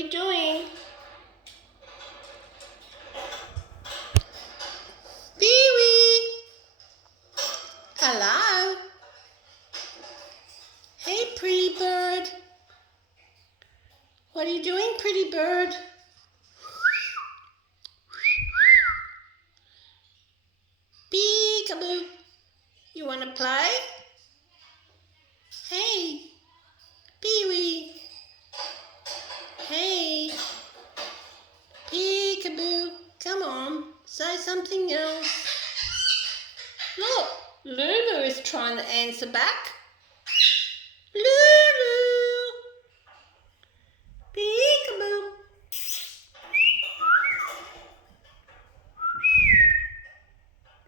you doing? Pee-wee! Hello? Hey, pretty bird. What are you doing, pretty bird? Peekaboo. You want to play? Hey, Pee-wee. Hey, peekaboo. Come on, say something else. Look, Lulu is trying to answer back. Lulu. Peekaboo.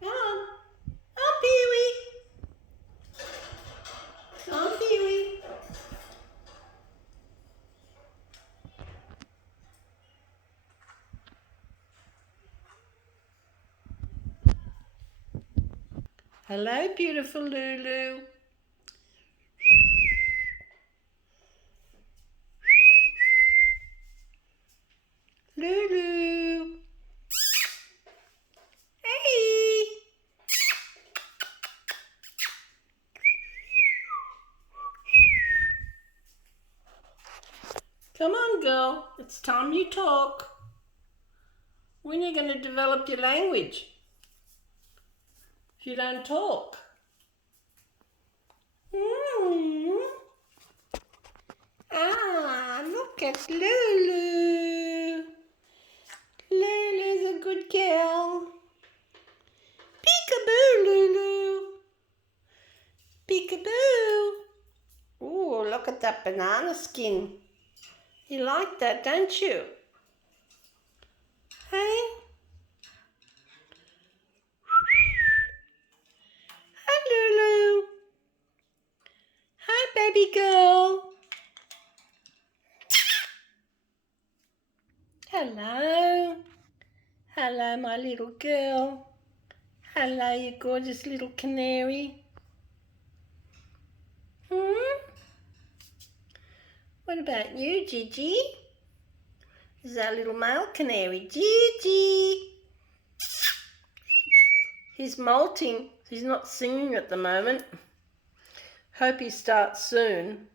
Come on. Oh, Pee-wee. Come on, Pee-wee. Hello, beautiful Lulu. Lulu. Hey. Come on, girl. It's time you talk. When are you going to develop your language? If you don't talk. Look at Lulu. Lulu's a good girl. Peekaboo, Lulu. Peekaboo. Ooh, look at that banana skin. You like that, don't you? Hey? Hi, Lulu. Hi, baby girl. Hello. Hello, my little girl. Hello, you gorgeous little canary. What about you, Gigi? Is that little male canary? Gigi. He's molting. He's not singing at the moment. Hope he starts soon.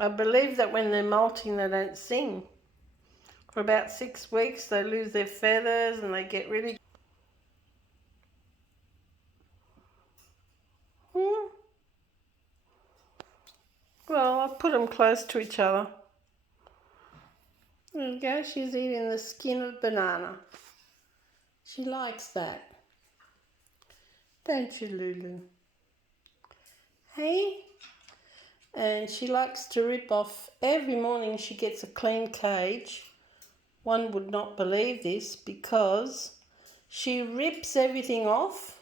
I believe that when they're molting, they don't sing. For about 6 weeks, they lose their feathers and they get really... Well, I've put them close to each other. There you go, she's eating the skin of banana. She likes that. Don't you, Lulu? Hey? And she likes to rip off. Every morning she gets a clean cage. One would not believe this because she rips everything off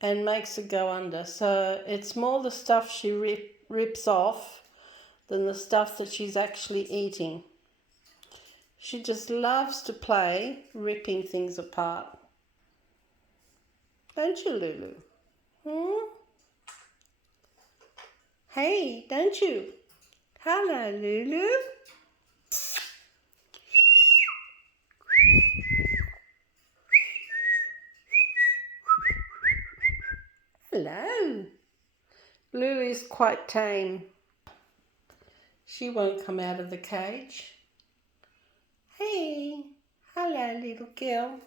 and makes it go under. So it's more the stuff she rips off than the stuff that she's actually eating. She just loves to play ripping things apart. Don't you, Lulu? Hey, don't you? Hello, Lulu. Hello. Lulu is quite tame. She won't come out of the cage. Hey, hello, little girl.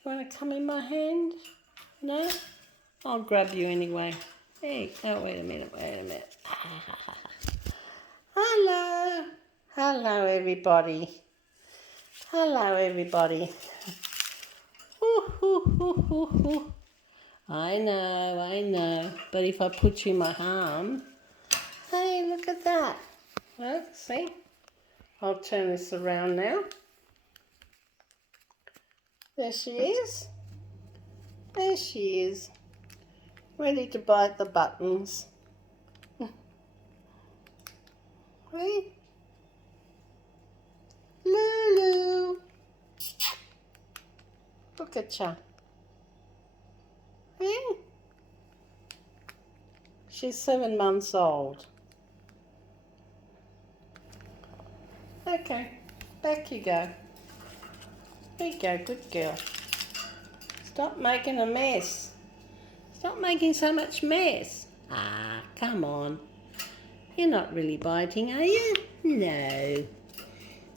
You want to come in my hand? No? I'll grab you anyway. Hey, oh, wait a minute. Hello. Hello, everybody. Hello, everybody. I know. But if I put you in my arm, hey, look at that. Well, see? I'll turn this around now. There she is. There she is. Ready to bite the buttons. Hey? Lulu. Look at ya. Hey? She's 7 months old. Okay, back you go. There you go, good girl. Stop making a mess. Stop making so much mess. Ah, come on. You're not really biting, are you? No.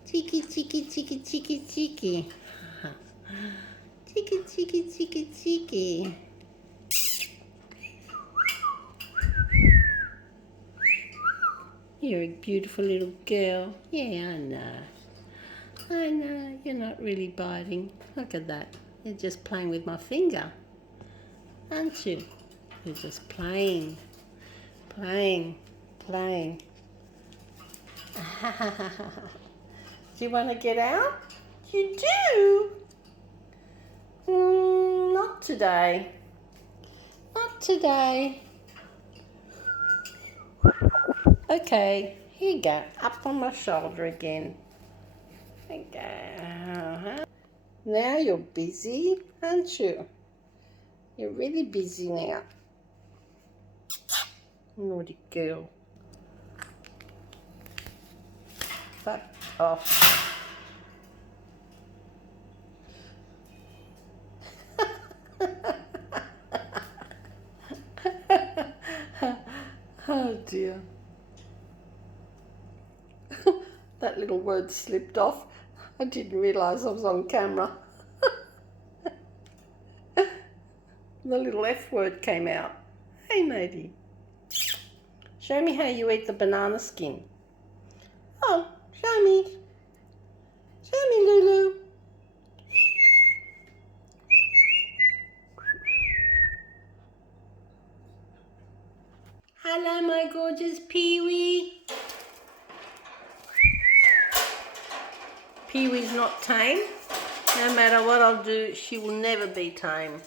Cheeky, cheeky, cheeky, cheeky, cheeky. Cheeky, cheeky, cheeky, cheeky. You're a beautiful little girl. Yeah, I know. I know, you're not really biting. Look at that. You're just playing with my finger, aren't you? You're just playing, playing, playing. Do you want to get out? You do? Not today. Not today. Okay, here you go. Up on my shoulder again. Okay. Now you're busy, aren't you? You're really busy now. Naughty girl. Fuck off. Oh dear. That little word slipped off. I didn't realise I was on camera. The little F word came out. Hey matey. Show me how you eat the banana skin. Oh, show me. Show me, Lulu. Hello, my gorgeous Pee-wee. Pee-wee's not tame. No matter what I'll do, she will never be tame.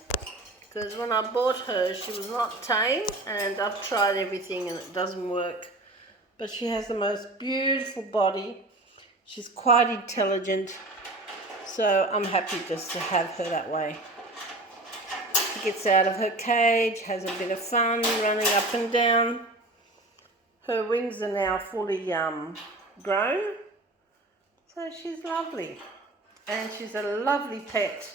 Because when I bought her, she was not tame, and I've tried everything and it doesn't work. But she has the most beautiful body. She's quite intelligent, so I'm happy just to have her that way. She gets out of her cage, has a bit of fun, running up and down. Her wings are now fully grown, so she's lovely. And she's a lovely pet.